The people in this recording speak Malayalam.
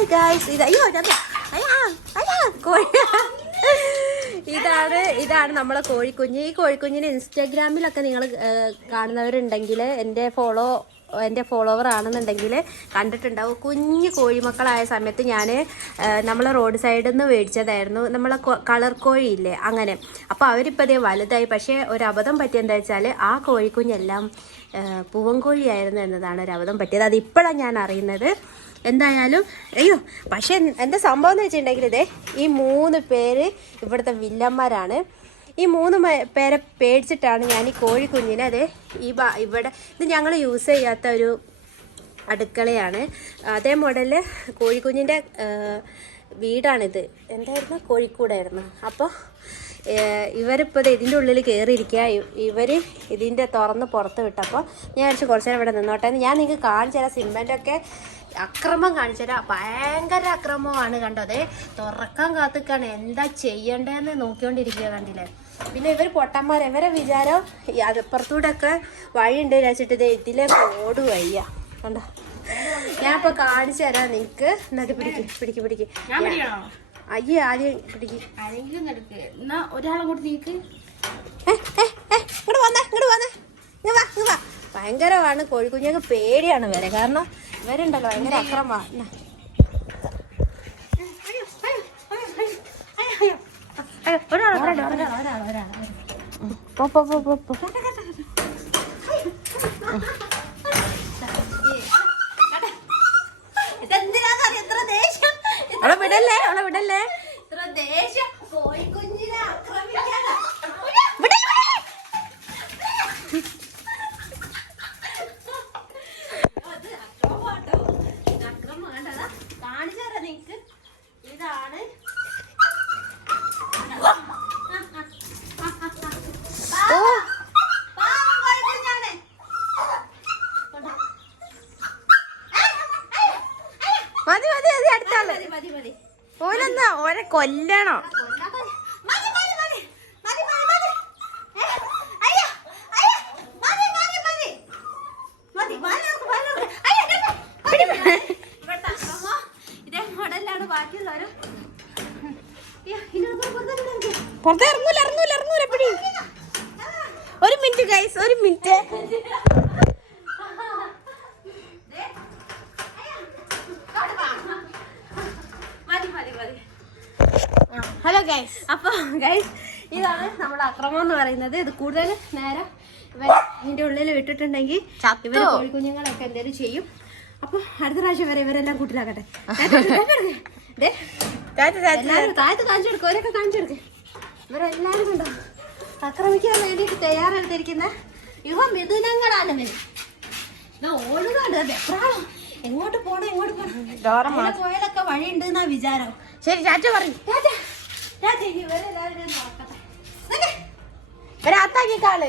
ഹായ് ഗായ്സ്, ഇതാണ് നമ്മളെ കോഴിക്കുഞ്ഞ്. ഈ കോഴിക്കുഞ്ഞിന് ഇൻസ്റ്റാഗ്രാമിലൊക്കെ നിങ്ങൾ കാണുന്നവരുണ്ടെങ്കിൽ എൻ്റെ ഫോളോവർ ആണെന്നുണ്ടെങ്കിൽ കണ്ടിട്ടുണ്ടാവും. കുഞ്ഞ് കോഴിമക്കളായ സമയത്ത് ഞാൻ നമ്മളെ റോഡ് സൈഡിൽ നിന്ന് മേടിച്ചതായിരുന്നു, നമ്മളെ കളർ കോഴിയില്ലേ, അങ്ങനെ. അപ്പോൾ അവരിപ്പോൾ അതേ വലുതായി. പക്ഷേ ഒരു അബദ്ധം പറ്റിയെന്താ വെച്ചാൽ ആ കോഴിക്കുഞ്ഞെല്ലാം പൂവൻകോഴിയായിരുന്നു എന്നതാണ് ഒരു അബദ്ധം പറ്റിയത്. അത് ഇപ്പോഴാണ് ഞാൻ അറിയുന്നത്. എന്തായാലും പക്ഷേ എന്താ സംഭവം എന്ന് വെച്ചിട്ടുണ്ടെങ്കിൽ ഈ 3 പേര് ഇവിടുത്തെ വില്ലന്മാരാണ്. ഈ 3 പേരെ പേടിച്ചിട്ടാണ് ഞാൻ ഈ കോഴിക്കുഞ്ഞിനെ ഇവിടെ ഇത് ഞങ്ങൾ യൂസ് ചെയ്യാത്ത ഒരു അടുക്കളയാണ്. അതേ മോഡല് കോഴിക്കുഞ്ഞിൻ്റെ വീടാണിത്. എന്തായിരുന്നു? കോഴിക്കൂടായിരുന്നു. അപ്പോൾ ഇവരിപ്പോൾ ഇതിൻ്റെ ഉള്ളിൽ കയറിയിരിക്കുക. ഇവർ ഇതിൻ്റെ തുറന്ന് പുറത്ത് വിട്ടപ്പോൾ ഞാൻ വിചാരിച്ചു കുറച്ച് നേരം ഇവിടെ നിന്നോട്ടെ. ഞാൻ നിങ്ങൾക്ക് കാണിച്ചു തരാം. സിമെൻ്റൊക്കെ അക്രമം കാണിച്ചു തരാം. ഭയങ്കര അക്രമമാണ്. കണ്ടോ, അതെ തുറക്കാൻ കാത്തിക്കാണ്. എന്താ ചെയ്യേണ്ടതെന്ന് നോക്കിക്കൊണ്ടിരിക്കുക, കണ്ടില്ലേ. പിന്നെ ഇവർ പൊട്ടന്മാർ. ഇവരെ വിചാരം അതിപ്പുറത്തൂടെ ഒക്കെ വഴിയുണ്ട് വെച്ചിട്ട് ഇതിലേക്ക് ഓട് വയ്യ. കണ്ടോ, ഞാൻ ഇപ്പോൾ കാണിച്ചു തരാം നിങ്ങൾക്ക്. എന്നിട്ട് പിടിക്ക് അയ്യേ, ആദ്യം പിടിക്ക്. ഒരാളെ കൂടി നീക്ക്. ഇങ്ങോട്ട് വന്നേ. ഭയങ്കരമാണ്. കോഴിക്കുഞ്ഞൊക്കെ പേടിയാണ് വരെ. കാരണം ഇവരുണ്ടല്ലോ ഭയങ്കര അക്രമമാണ്. അവളെ വിടല്ലേ. ഇത്ര ദേഷ്യം കോഴിക്കുഞ്ഞിനെ ആക്രമിക്കാനാ. കാണിച്ചാരാ നിങ്ങക്ക്? ഇതാണ് മതി. ഓരെന്താ ഓരെ കൊല്ലണോ? ഇതേ മോഡലാണ് ബാക്കിയുള്ളവരും. പുറത്തെ ഇറങ്ങൂല. പിടി. ഒരു മിനിറ്റ് ഗൈസ്, ഒരു മിനിറ്റ്. Hello guys. അപ്പോൾ ഗൈസ്, ഇതാണ് നമ്മുടെ അക്രമം എന്ന് പറയുന്നത്. ഇത് കൂടുതൽ നേരം ഇതിൻ്റെ ഉള്ളിൽ വിട്ടിട്ടുണ്ടെങ്കിൽ ഇവർ കോഴിക്കുഞ്ഞുങ്ങളൊക്കെ എന്തെങ്കിലും ചെയ്യും. അപ്പോൾ അടുത്ത പ്രാവശ്യം വരെ ഇവരെല്ലാം കൂട്ടിലാക്കട്ടെ. താഴത്ത് കാണിച്ചു കൊടുക്കും. അവരൊക്കെ കാണിച്ചു കൊടുക്കും. ഇവരെല്ലാവരും കണ്ടോ ആക്രമിക്കാൻ വേണ്ടിയിട്ട് തയ്യാറെടുത്തിരിക്കുന്ന യുവമിഥുനങ്ങളാണ് ഇവർ. ഓടുന്നുണ്ട്. എപ്പോഴാണോ എങ്ങോട്ട് പോണം പോയാലൊക്കെ വഴിയുണ്ട് എന്നാ വിചാരം. ശരി, ചാച്ച പറഞ്ഞു. ഇവരെല്ലാവരും നോക്കട്ടെ. ഒരാത്താക്കി കാള്.